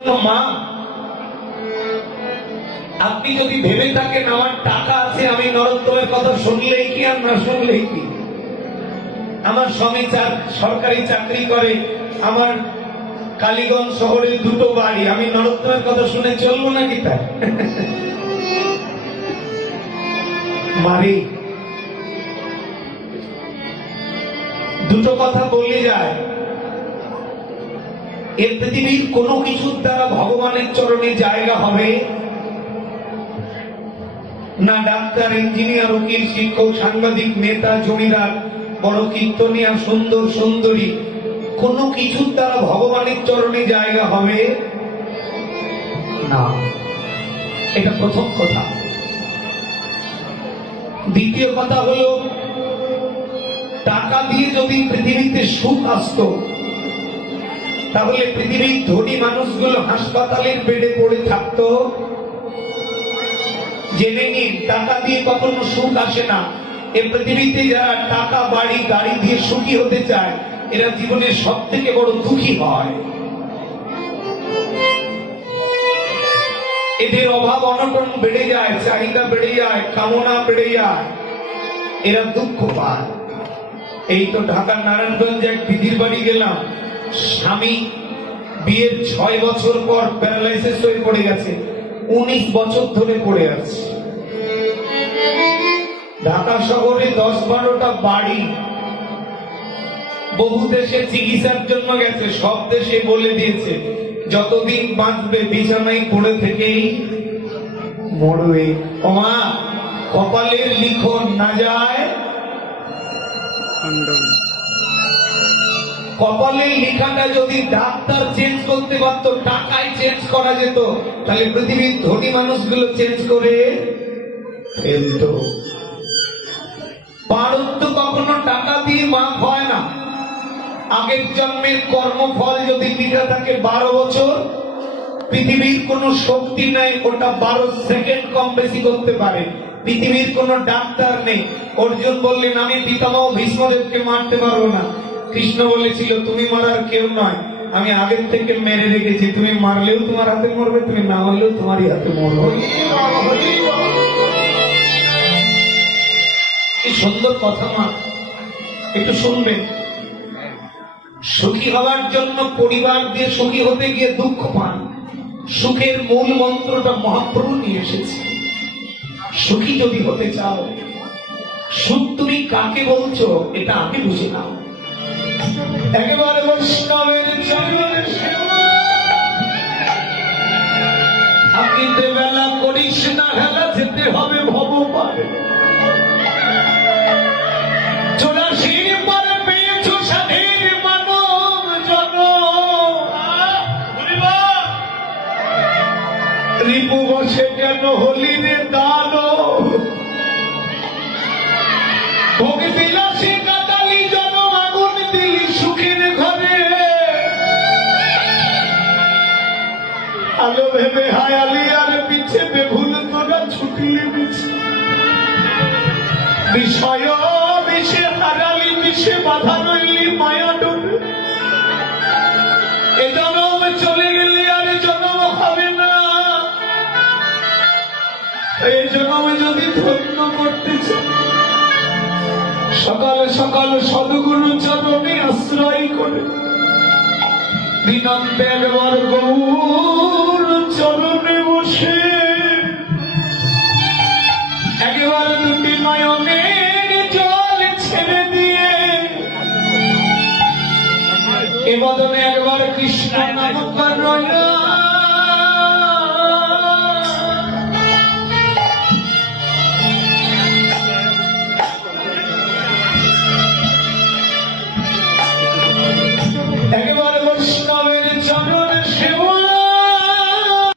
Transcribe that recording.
মা, আপনি যদি ভেবে থাকেন আমার টাকা আছে, আমি নরোত্তমের কথা শুনলেই কি আর না শুনলেই কি, আমার স্বামী সরকারি চাকরি করে, আমার কালীগঞ্জ শহরে দুটো বাড়ি, আমি নরোত্তমের কথা শুনে চলবো নাকি? তাই মারি দুটো কথা বলে যায়, এর পৃথিবীর কোনো কিছুর দ্বারা ভগবানের চরণে জায়গা হবে না। ডাক্তার, ইঞ্জিনিয়ার, উকিল, শিক্ষক, সাংবাদিক, নেতা, জমিদার, বড় কীর্তনিয়া, সুন্দর সুন্দরী, কোনো কিছুর দ্বারা ভগবানের চরণে জায়গা হবে না। এটা প্রথম কথা। দ্বিতীয় কথা হলো, টাকা দিয়ে যদি পৃথিবীতে সুখ আসতো তাহলে পৃথিবীর ধনী মানুষগুলো হাসপাতালের বেডে পড়ে থাকতো। জেনে নিন, টাকা দিয়ে কখনো সুখ আসে না। এই পৃথিবীতে যারা টাকা, বাড়ি, গাড়ি দিয়ে সুখী হতে চায়, এরা জীবনে সব থেকে বড় দুঃখী হয়। এদের অভাব অনটন বেড়ে যায়, চাহিদা বেড়ে যায়, কামনা বেড়ে যায়, এরা দুঃখ পায়। এই তো ঢাকার নারায়ণগঞ্জে এক দিদির বাড়ি গেলাম, স্বামী বিয়ের 6 বছর পর প্যারালাইসিস হয়ে পড়ে গেছে, 19 বছর ধরে পড়ে আছে। ঢাকা শহরে 10-12টা বাড়ি, বহু দেশে চিকিৎসার জন্য গেছে, সব দেশে বলে দিয়েছে যতদিন বাঁচবে বিছানায় পড়ে থেকেই মরবে। ওমা, কপালের লিখন না যায়, কপালের লেখাটা যদি ডাক্তার চেঞ্জ করতে পারত, টাকায় চেঞ্জ করা যেত, তাহলে পৃথিবীর ধনী মানুষগুলো চেঞ্জ করে ফেলত। পারত্ব কখনো টাকা দিয়ে মাপ হয় না। আগের জন্মের কর্মফল যদি লিখা থাকে 12 বছর, পৃথিবীর কোন শক্তি নাই ওটা 12 সেকেন্ড কম বেশি করতে পারে। পৃথিবীর কোন ডাক্তার নেই। অর্জুন বললেন, আমি পিতামহ ভীষ্মদেবকে মারতে পারবো না। কৃষ্ণ বলেছিল, তুমি মারার কেউ নয়, আমি আগের থেকে মেরে রেখেছি, তুমি মারলেও তোমার হাতে মরবে, তুমি না মারলেও তোমারই হাতে মরবে। এই সুন্দর কথা মা, একটু শুনবেন। সুখী হওয়ার জন্য পরিবার দিয়ে সুখী হতে গিয়ে দুঃখ পান। সুখের মূল মন্ত্রটা মহাপ্রভু নিয়ে এসেছে। সুখী যদি হতে চাও, সুখ তুমি কাকে বলছো এটা আমি বুঝে নাও। একেবারে বৈষ্ণবের চরণে সেবা, আকিতে বেলা করিস না হেলা, যেতে হবে ভব পারে। 84 পারে পেয়েছো স্বাধীন মানব জনম, রিপু বসে কেন হলি রে দানব। ভোগ বিলাসী কাটালি জনম, আগুন দিলি সুখের ঘরে। আলো ভেবে হায়ালি আর পিছে বেভুল তোরা ছুটিলে পিছে। বিষয় বিষে হারালি, বিষে বাধা রইলি মায়া ডোবে। এ জনম চলে গেলে আর জনম হবে না। এই জনম যদি ধন্য করতে চাই, সকাল সকাল সদ্গুরু চরণে আশ্রয় করে দিনান্তে একবার গৌর চরণে বসে, একবার দুটি নয়নের জল ছেড়ে দিয়ে এ বদনে একবার কৃষ্ণ নাম